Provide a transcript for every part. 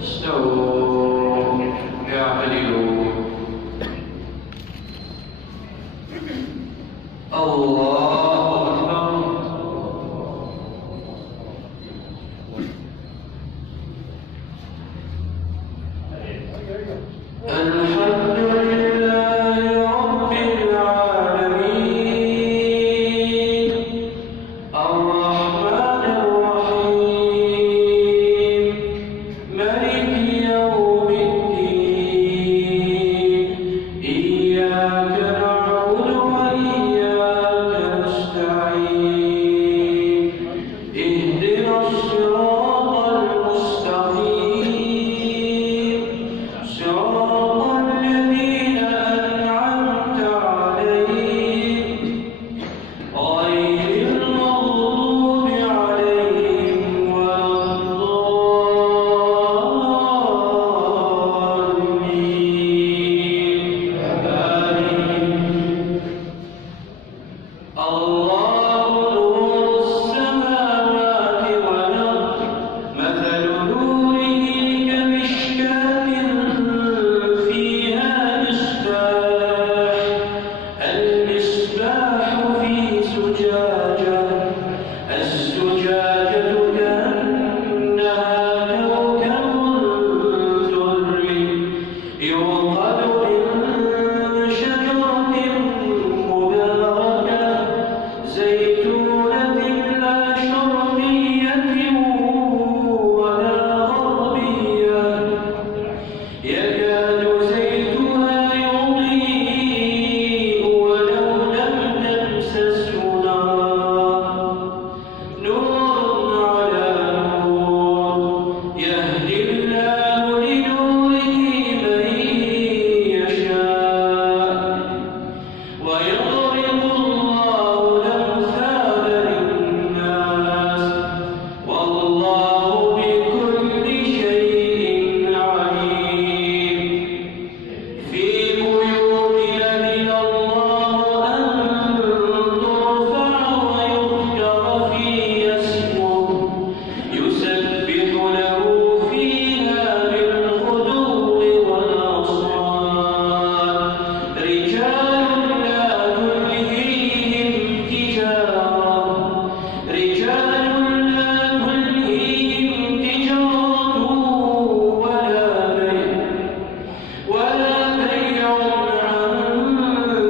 استووا اعتدلوا. الله أكبر. الحمد لله رب العالمين الرحمن الرحيم مالك يوم الدين إياك نعبد وإياك نستعين اهدنا الصراط المستقيم صراط الذين أنعمت عليهم غير المغضوب عليهم ولا الضالين آمين. الله نور السماوات والأرض مثل نوره كمشكاة فيها المصباح في زجاجة الزجاجة كأنها كوكب دري يوقد من شجرة مباركة زيتونة لا شرقية ولا غربية يكاد زيتها يضيء ولو لم تمسسه نور على نور يهدي الله لنوره من يشاء ويضرب الله الأمثال للناس والله بكل شيء عليم. في بيوت أذن الله أن ترفع ويذكر فيها اسمه يسبح له فيها بالغدو والآصال رجال لا تلهيهم تجارة ولا بيع عن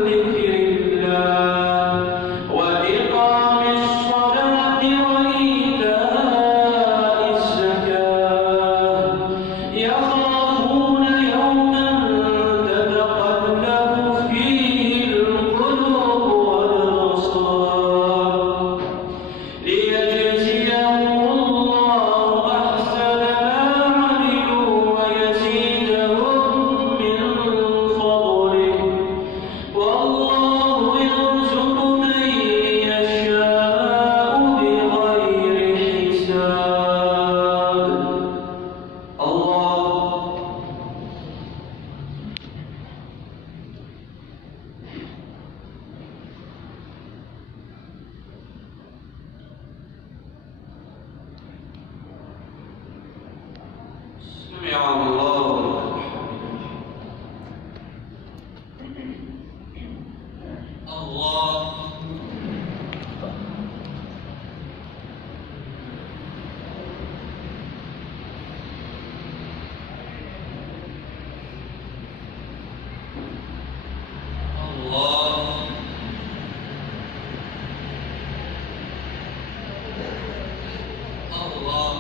ذكر الله وإقام الصلاة وإيتاء الزكاة يخافون يوما تتقلب فيه القلوب والأبصار ليجزيهم الله أحسن ما عملوا ويزيدهم من فضله والله يرزق من يشاء بغير حساب. الله سمع الله لمن حمده. الله الله الله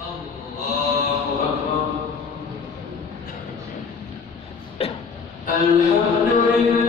الله أكبر. الحمد لله